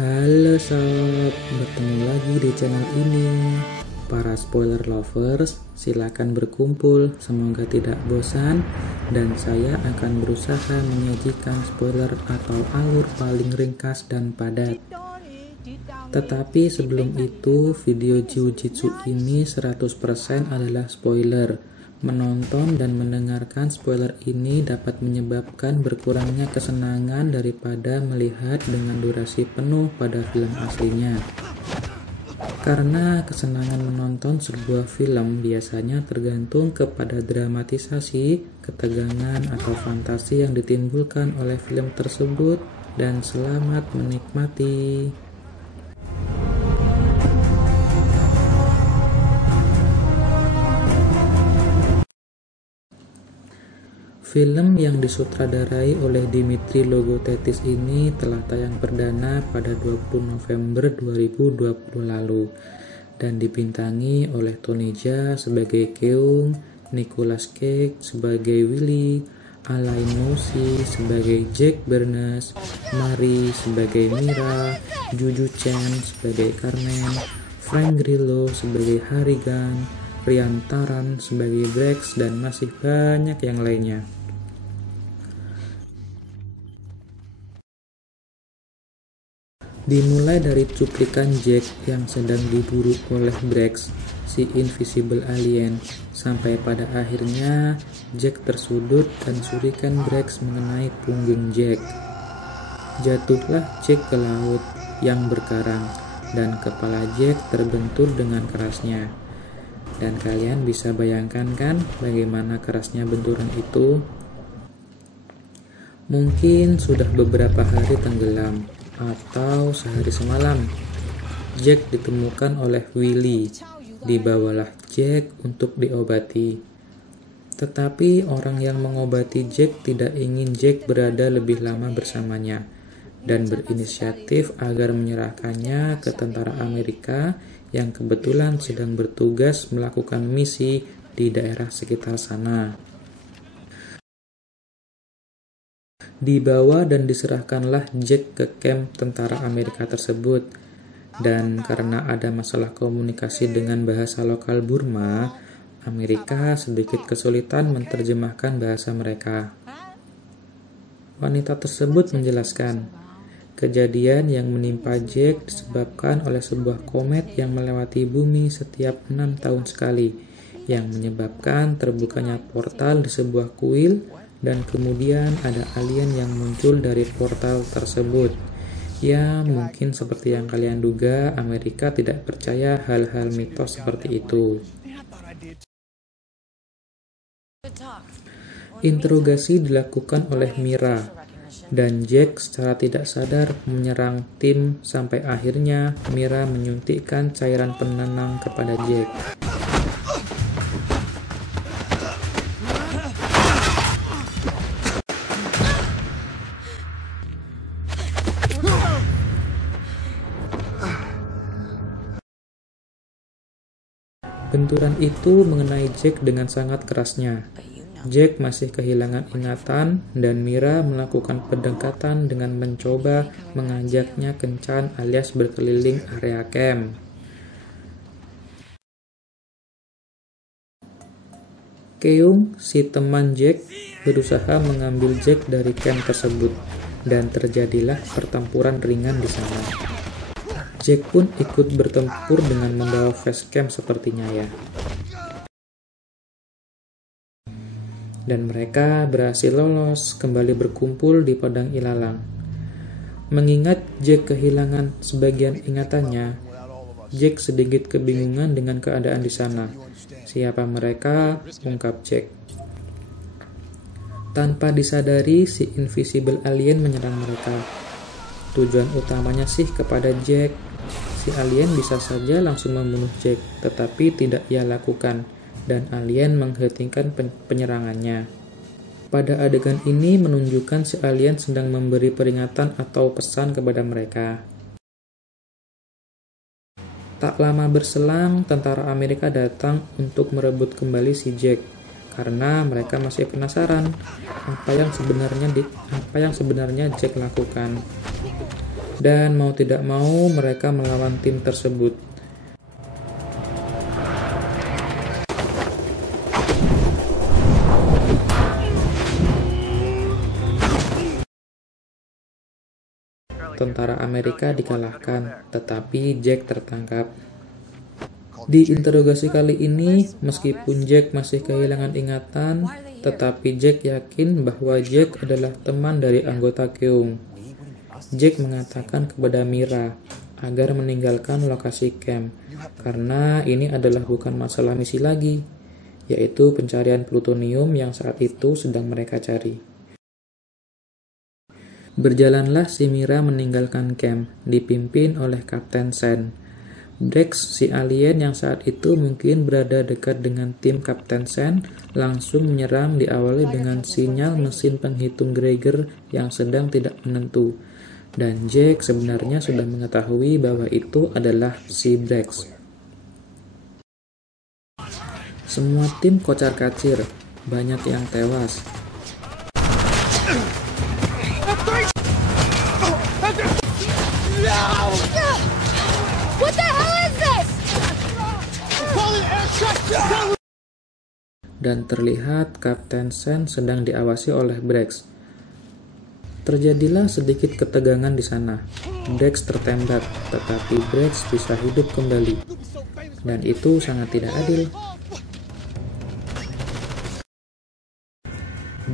Halo sob, bertemu lagi di channel ini. Para spoiler lovers, silakan berkumpul, semoga tidak bosan. Dan saya akan berusaha menyajikan spoiler atau alur paling ringkas dan padat. Tetapi sebelum itu, video Jujutsu ini 100% adalah spoiler. Menonton dan mendengarkan spoiler ini dapat menyebabkan berkurangnya kesenangan daripada melihat dengan durasi penuh pada film aslinya. Karena kesenangan menonton sebuah film biasanya tergantung kepada dramatisasi, ketegangan, atau fantasi yang ditimbulkan oleh film tersebut, dan selamat menikmati. Film yang disutradarai oleh Dimitri Logothetis ini telah tayang perdana pada 20 November 2020 lalu dan dibintangi oleh Tony Jaa sebagai Keum, Nicolas Cage sebagai Willy, Alain Moussi sebagai Jack Barnes, Mari sebagai Mira, Juju Chen sebagai Carmen, Frank Grillo sebagai Harrigan, Ryan Taran sebagai Brax, dan masih banyak yang lainnya. Dimulai dari cuplikan Jack yang sedang diburu oleh Brax, si invisible alien, sampai pada akhirnya Jack tersudut dan surikan Brax mengenai punggung Jack. Jatuhlah Jack ke laut yang berkarang dan kepala Jack terbentur dengan kerasnya. Dan kalian bisa bayangkan kan bagaimana kerasnya benturan itu? Mungkin sudah beberapa hari tenggelam atau sehari semalam. Jack ditemukan oleh Willy. Dibawalah Jack untuk diobati. Tetapi orang yang mengobati Jack tidak ingin Jack berada lebih lama bersamanya dan berinisiatif agar menyerahkannya ke tentara Amerika yang kebetulan sedang bertugas melakukan misi di daerah sekitar sana. Dibawa dan diserahkanlah Jack ke kamp tentara Amerika tersebut, dan karena ada masalah komunikasi dengan bahasa lokal Burma, Amerika sedikit kesulitan menerjemahkan bahasa mereka. Wanita tersebut menjelaskan, kejadian yang menimpa Jack disebabkan oleh sebuah komet yang melewati bumi setiap 6 tahun sekali, yang menyebabkan terbukanya portal di sebuah kuil, dan kemudian ada alien yang muncul dari portal tersebut. Ya, mungkin seperti yang kalian duga, Amerika tidak percaya hal-hal mitos seperti itu. Interogasi dilakukan oleh Mira, dan Jack secara tidak sadar menyerang tim sampai akhirnya Mira menyuntikkan cairan penenang kepada Jack. Benturan itu mengenai Jack dengan sangat kerasnya. Jack masih kehilangan ingatan dan Mira melakukan pendekatan dengan mencoba mengajaknya kencan alias berkeliling area camp. Keum, si teman Jack, berusaha mengambil Jack dari camp tersebut dan terjadilah pertempuran ringan di sana. Jack pun ikut bertempur dengan membawa facecam sepertinya ya. Dan mereka berhasil lolos kembali berkumpul di padang ilalang. Mengingat Jack kehilangan sebagian ingatannya, Jack sedikit kebingungan dengan keadaan di sana. Siapa mereka? Ungkap Jack. Tanpa disadari, si invisible alien menyerang mereka. Tujuan utamanya sih kepada Jack. Si alien bisa saja langsung membunuh Jack, tetapi tidak ia lakukan, dan alien menghentikan penyerangannya. Pada adegan ini menunjukkan si alien sedang memberi peringatan atau pesan kepada mereka. Tak lama berselang, tentara Amerika datang untuk merebut kembali si Jack, karena mereka masih penasaran apa yang sebenarnya Jack lakukan. Dan mau tidak mau mereka melawan tim tersebut. Tentara Amerika dikalahkan, tetapi Jack tertangkap. Di interogasi kali ini, meskipun Jack masih kehilangan ingatan, tetapi Jack yakin bahwa Jack adalah teman dari anggota Keung. Jack mengatakan kepada Mira agar meninggalkan lokasi camp, karena ini adalah bukan masalah misi lagi, yaitu pencarian plutonium yang saat itu sedang mereka cari. Berjalanlah si Mira meninggalkan camp, dipimpin oleh Kapten Sen. Brex, si alien yang saat itu mungkin berada dekat dengan tim Kapten Sen, langsung menyerang diawali dengan sinyal mesin penghitung Geiger yang sedang tidak menentu. Dan Jack sebenarnya sudah mengetahui bahwa itu adalah si Brex. Semua tim kocar-kacir, banyak yang tewas. Dan terlihat Kapten Sen sedang diawasi oleh Brex. Terjadilah sedikit ketegangan di sana. Brex tertembak, tetapi Brex bisa hidup kembali. Dan itu sangat tidak adil.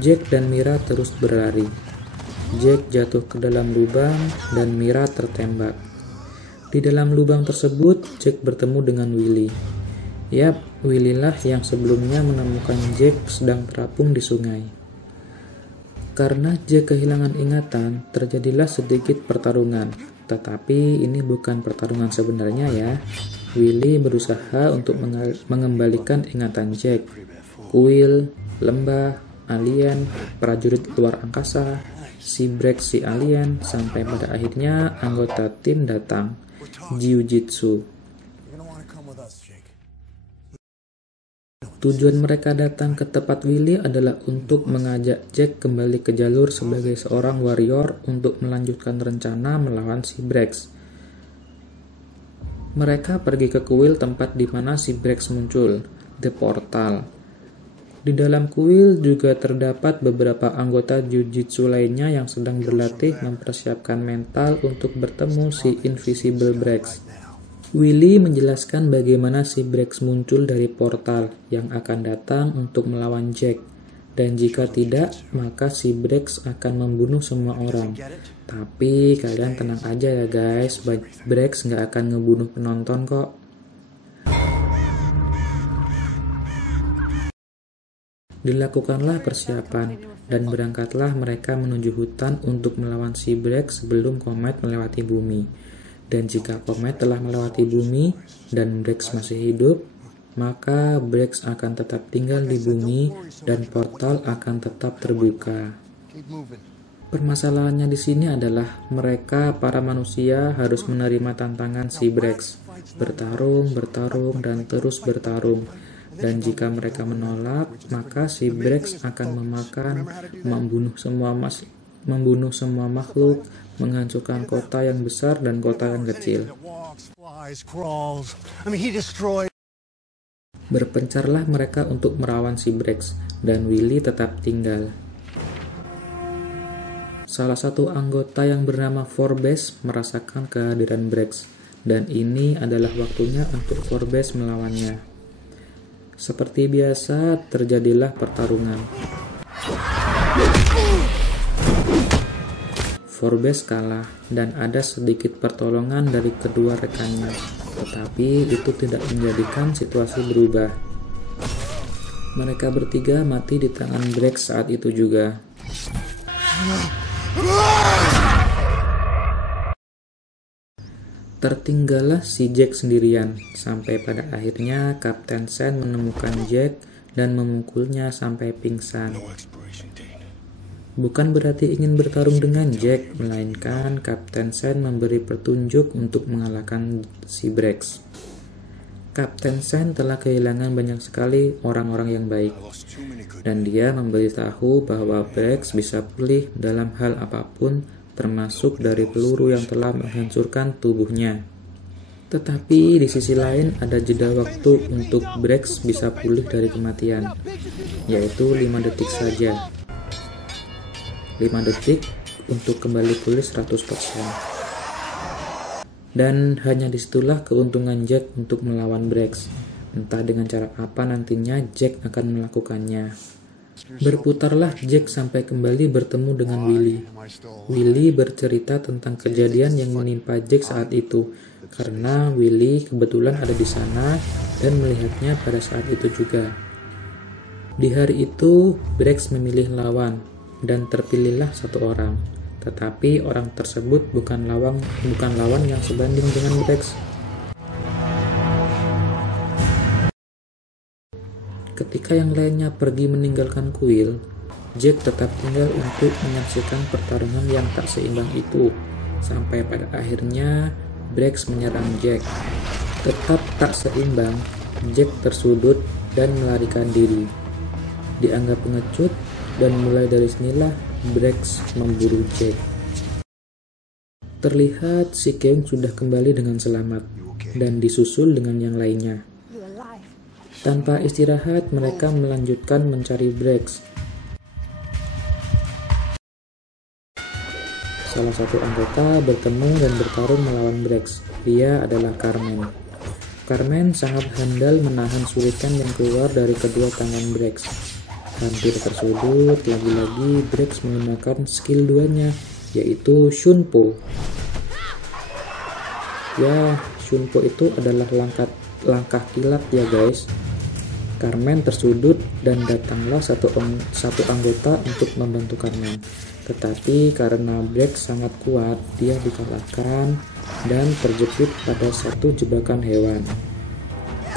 Jack dan Mira terus berlari. Jack jatuh ke dalam lubang dan Mira tertembak. Di dalam lubang tersebut, Jack bertemu dengan Willy. Yap, Willy lah yang sebelumnya menemukan Jack sedang terapung di sungai. Karena Jack kehilangan ingatan, terjadilah sedikit pertarungan. Tetapi ini bukan pertarungan sebenarnya ya. Willy berusaha untuk mengembalikan ingatan Jack. Kuil, lembah, alien, prajurit luar angkasa, si Brex si alien, sampai pada akhirnya anggota tim datang, Jiu-Jitsu. Tujuan mereka datang ke tempat Willy adalah untuk mengajak Jack kembali ke jalur sebagai seorang warrior untuk melanjutkan rencana melawan si Brex. Mereka pergi ke kuil tempat di mana si Brex muncul, The Portal. Di dalam kuil juga terdapat beberapa anggota Jiu-Jitsu lainnya yang sedang berlatih mempersiapkan mental untuk bertemu si Invisible Brex. Willy menjelaskan bagaimana si Brex muncul dari portal yang akan datang untuk melawan Jack. Dan jika tidak, maka si Brex akan membunuh semua orang. Tapi kalian tenang aja ya guys, Brex nggak akan ngebunuh penonton kok. Dilakukanlah persiapan, dan berangkatlah mereka menuju hutan untuk melawan si Brex sebelum komet melewati bumi. Dan jika komet telah melewati bumi dan Brex masih hidup, maka Brex akan tetap tinggal di bumi dan portal akan tetap terbuka. Permasalahannya di sini adalah mereka para manusia harus menerima tantangan si Brex, bertarung, dan terus bertarung. Dan jika mereka menolak, maka si Brex akan membunuh semua makhluk, menghancurkan kota yang besar dan kota yang kecil. Berpencarlah mereka untuk melawan si Brex, dan Willy tetap tinggal. Salah satu anggota yang bernama Forbes merasakan kehadiran Brex, dan ini adalah waktunya untuk Forbes melawannya. Seperti biasa, terjadilah pertarungan. Forbes kalah dan ada sedikit pertolongan dari kedua rekannya, tetapi itu tidak menjadikan situasi berubah. Mereka bertiga mati di tangan Brex saat itu juga. Tertinggallah si Jack sendirian, sampai pada akhirnya Kapten Sen menemukan Jack dan memukulnya sampai pingsan. Bukan berarti ingin bertarung dengan Jack, melainkan Kapten Sen memberi petunjuk untuk mengalahkan si Brex. Kapten Sen telah kehilangan banyak sekali orang-orang yang baik, dan dia memberitahu bahwa Brex bisa pulih dalam hal apapun termasuk dari peluru yang telah menghancurkan tubuhnya. Tetapi di sisi lain ada jeda waktu untuk Brax bisa pulih dari kematian, yaitu 5 detik saja. 5 detik untuk kembali pulih 100%. Dan hanya disitulah keuntungan Jack untuk melawan Brax. Entah dengan cara apa nantinya Jack akan melakukannya. Berputarlah Jack sampai kembali bertemu dengan Willy. Willy bercerita tentang kejadian yang menimpa Jack saat itu, karena Willy kebetulan ada di sana dan melihatnya pada saat itu juga. Di hari itu, Brax memilih lawan dan terpilihlah satu orang. Tetapi orang tersebut bukan lawan yang sebanding dengan Brax. Ketika yang lainnya pergi meninggalkan kuil, Jack tetap tinggal untuk menyaksikan pertarungan yang tak seimbang itu. Sampai pada akhirnya Brax menyerang Jack. Tetap tak seimbang, Jack tersudut dan melarikan diri. Dianggap pengecut, dan mulai dari sinilah Brax memburu Jack. Terlihat si Keung sudah kembali dengan selamat dan disusul dengan yang lainnya. Tanpa istirahat, mereka melanjutkan mencari Brax. Salah satu anggota bertemu dan bertarung melawan Brax. Dia adalah Carmen. Carmen sangat handal menahan surikan yang keluar dari kedua tangan Brax. Hampir tersudut, lagi-lagi Brax menggunakan skill 2-nya, yaitu Shunpo. Ya, Shunpo itu adalah langkah kilat ya guys. Carmen tersudut dan datanglah satu anggota untuk membantu Carmen. Tetapi karena Brax sangat kuat, dia dikalahkan dan terjepit pada satu jebakan hewan.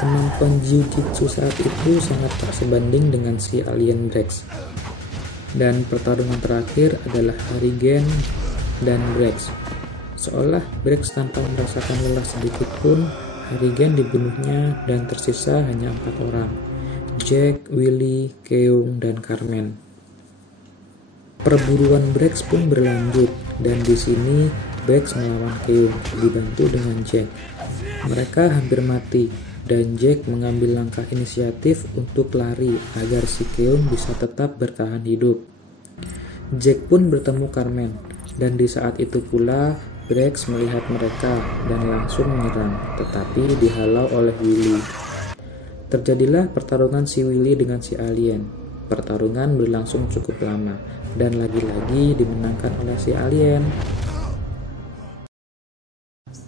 Kemampuan jiu-jitsu saat itu sangat tak sebanding dengan si alien Brax. Dan pertarungan terakhir adalah Harrigan dan Brax. Seolah Brax tanpa merasakan lelah sedikit pun, Harrigan dibunuhnya dan tersisa hanya 4 orang. Jack, Willy, Keung, dan Carmen. Perburuan Brax pun berlanjut, dan di sini Brax melawan Keung, dibantu dengan Jack. Mereka hampir mati, dan Jack mengambil langkah inisiatif untuk lari agar si Keung bisa tetap bertahan hidup. Jack pun bertemu Carmen, dan di saat itu pula Brax melihat mereka dan langsung menyerang, tetapi dihalau oleh Willy. Terjadilah pertarungan si Willy dengan si alien. Pertarungan berlangsung cukup lama, dan lagi-lagi dimenangkan oleh si alien.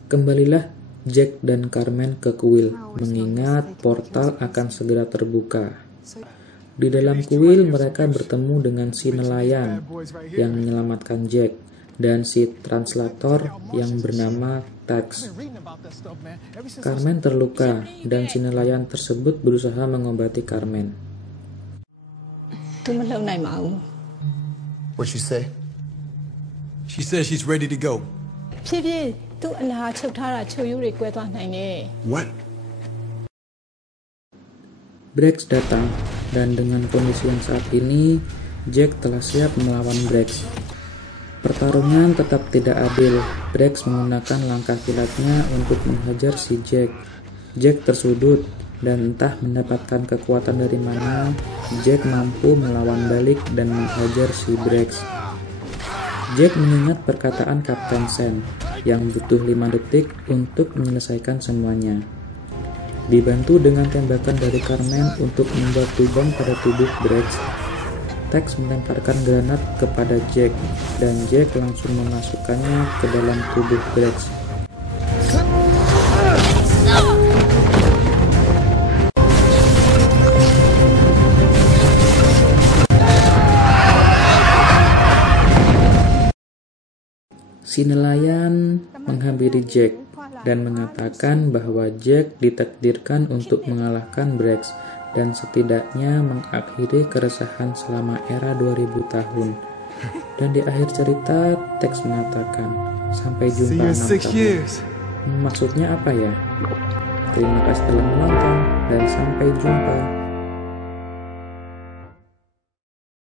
Kembalilah Jack dan Carmen ke kuil, mengingat portal akan segera terbuka. Di dalam kuil mereka bertemu dengan si nelayan yang menyelamatkan Jack dan si translator yang bernama Tax. Carmen terluka dan si nelayan tersebut berusaha mengobati Carmen. What she say? She says she's ready to go. What? Brax datang, dan dengan kondisi yang saat ini, Jack telah siap melawan Brax. Pertarungan tetap tidak adil. Brax menggunakan langkah kilatnya untuk menghajar si Jack. Jack tersudut, dan entah mendapatkan kekuatan dari mana, Jack mampu melawan balik dan menghajar si Brax. Jack mengingat perkataan Kapten Sen yang butuh 5 detik untuk menyelesaikan semuanya. Dibantu dengan tembakan dari Carmen untuk membuat lubang pada tubuh Brax, Tax melemparkan granat kepada Jack, dan Jack langsung memasukkannya ke dalam tubuh Brax. Si nelayan menghampiri Jack dan mengatakan bahwa Jack ditakdirkan untuk mengalahkan Brax dan setidaknya mengakhiri keresahan selama era 2000 tahun. Dan di akhir cerita, Tax mengatakan, sampai jumpa 6 tahun. Maksudnya apa ya? Terima kasih telah menonton dan sampai jumpa.